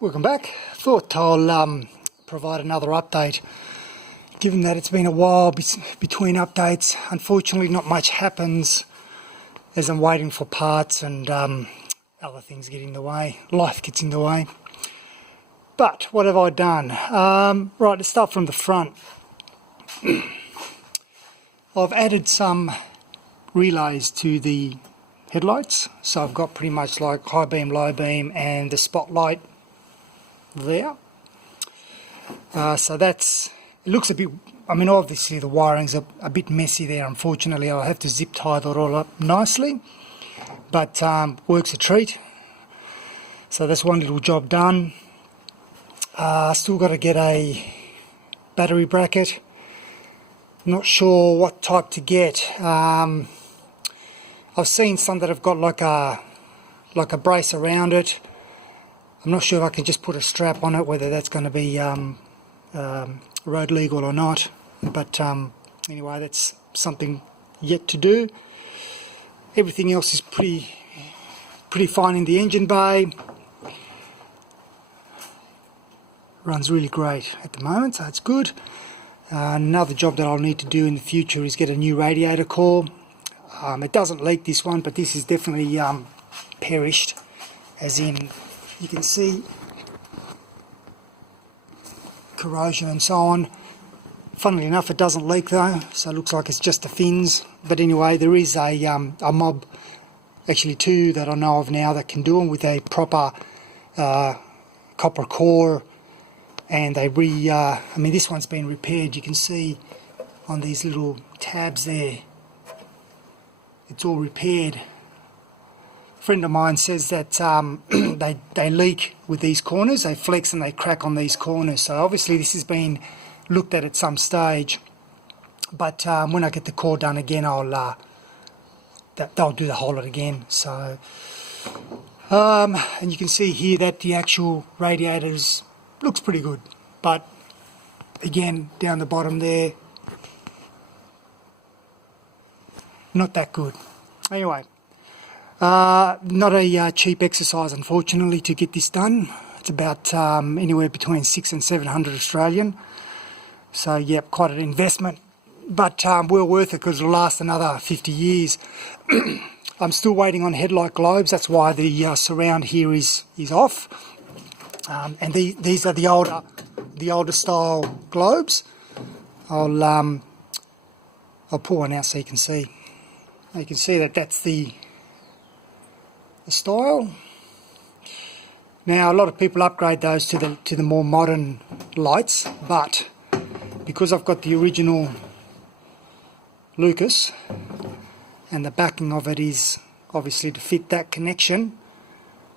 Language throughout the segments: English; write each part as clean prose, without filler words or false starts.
Welcome back. Thought I'll provide another update. Given that it's been a while between updates, unfortunately not much happens as I'm waiting for parts and other things get in the way. Life gets in the way. But what have I done? Right, let's start from the front. I've added some relays to the headlights. So I've got pretty much like high beam, low beam and the spotlight there. So that's, it looks a bit, I mean obviously the wiring's a bit messy there, unfortunately. I'll have to zip tie that all up nicely, but works a treat. So that's one little job done. Still got to get a battery bracket. Not sure what type to get. I've seen some that have got like a brace around it. I'm not sure if I can just put a strap on it, whether that's going to be road legal or not. But anyway, that's something yet to do. Everything else is pretty fine in the engine bay. Runs really great at the moment, so it's good. Another job that I'll need to do in the future is get a new radiator core. It doesn't leak, this one, but this is definitely perished, as in you can see corrosion and so on. Funnily enough, it doesn't leak though, so it looks like it's just the fins. But anyway, there is a mob, actually two that I know of now, that can do them with a proper copper core. And they I mean this one's been repaired, you can see on these little tabs there, it's all repaired. A friend of mine says that they leak with these corners, they flex and they crack on these corners. So obviously this has been looked at some stage, but when I get the core done again, they'll do the whole lot again. So and you can see here that the actual radiators looks pretty good, but again down the bottom there, not that good. Anyway, not a cheap exercise unfortunately to get this done. It's about anywhere between 600 and 700 Australian. So yep, quite an investment, but well worth it because it'll last another 50 years. I'm still waiting on headlight globes, that's why the surround here is off. And these are the older style globes. I'll pull one out so you can see. You can see that that's the style. Now a lot of people upgrade those to the more modern lights, but because I've got the original Lucas and the backing of it is obviously to fit that connection,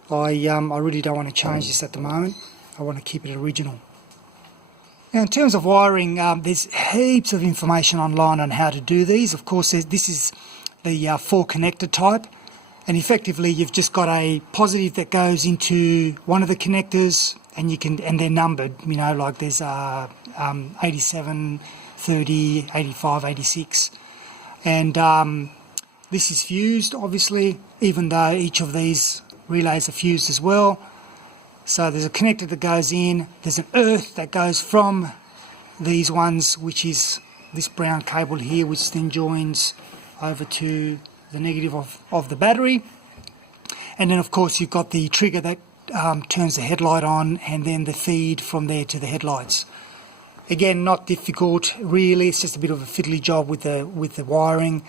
I really don't want to change this at the moment. I want to keep it original. Now in terms of wiring, there's heaps of information online on how to do these. Of course, this is the 4 connector type, and effectively you've just got a positive that goes into one of the connectors, and they're numbered. You know, like there's 87, 30, 85, 86, and this is fused, obviously, even though each of these relays are fused as well. So there's a connector that goes in, there's an earth that goes from these ones, which is this brown cable here, which then joins over to the negative of the battery. And then of course you've got the trigger that turns the headlight on, and then the feed from there to the headlights. Again, not difficult really, it's just a bit of a fiddly job with the wiring,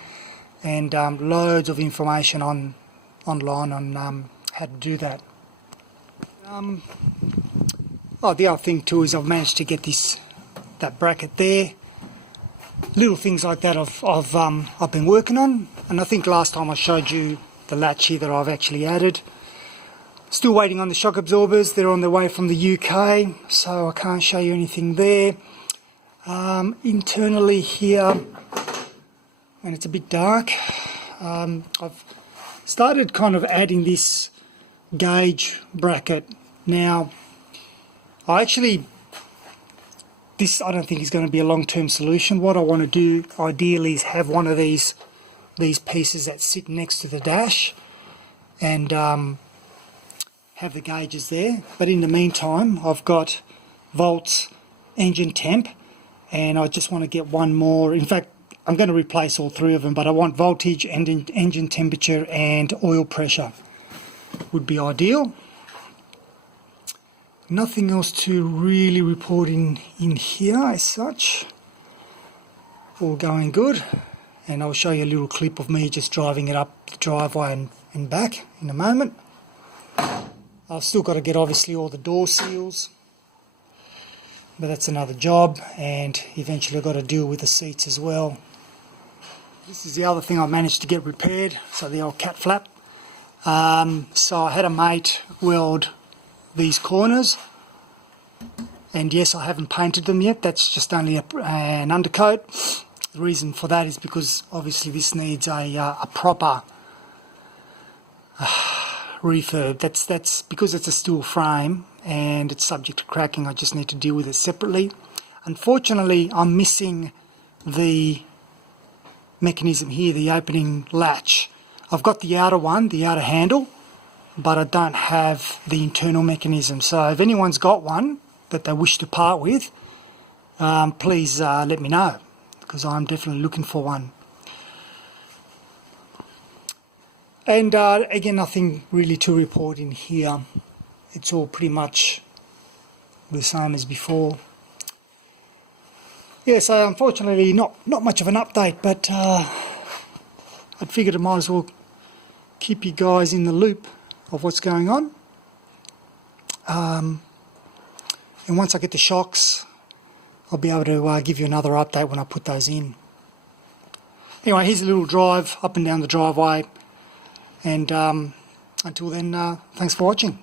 and loads of information online on how to do that. The other thing too is I've managed to get that bracket there. Little things like that I've been working on, and I think last time I showed you the latch here that I've actually added. Still waiting on the shock absorbers, they're on their way from the UK, so I can't show you anything there. Internally here, and it's a bit dark, I've started kind of adding this gauge bracket. Now this I don't think is going to be a long-term solution. What I want to do ideally is have one of these pieces that sit next to the dash, and have the gauges there, but in the meantime I've got volts, engine temp, and I just want to get one more. In fact, I'm going to replace all three of them, but I want voltage, engine temperature and oil pressure would be ideal. Nothing else to really report in here as such. All going good, and I'll show you a little clip of me just driving it up the driveway and back in a moment. I've still got to get obviously all the door seals, but that's another job, and eventually I've got to deal with the seats as well. This is the other thing I managed to get repaired, so the old cat flap. So I had a mate weld these corners, and yes, I haven't painted them yet. That's just only an undercoat. The reason for that is because obviously this needs a proper refurb. That's because it's a steel frame and it's subject to cracking. I just need to deal with it separately. Unfortunately, I'm missing the mechanism here, the opening latch. I've got the outer one, the outer handle, but I don't have the internal mechanism. So if anyone's got one that they wish to part with, please let me know, because I'm definitely looking for one. And again, nothing really to report in here. It's all pretty much the same as before. Yeah, so unfortunately not much of an update, but I figured I might as well keep you guys in the loop of what's going on. And once I get the shocks, I'll be able to give you another update when I put those in. Anyway, here's a little drive up and down the driveway, and until then, thanks for watching.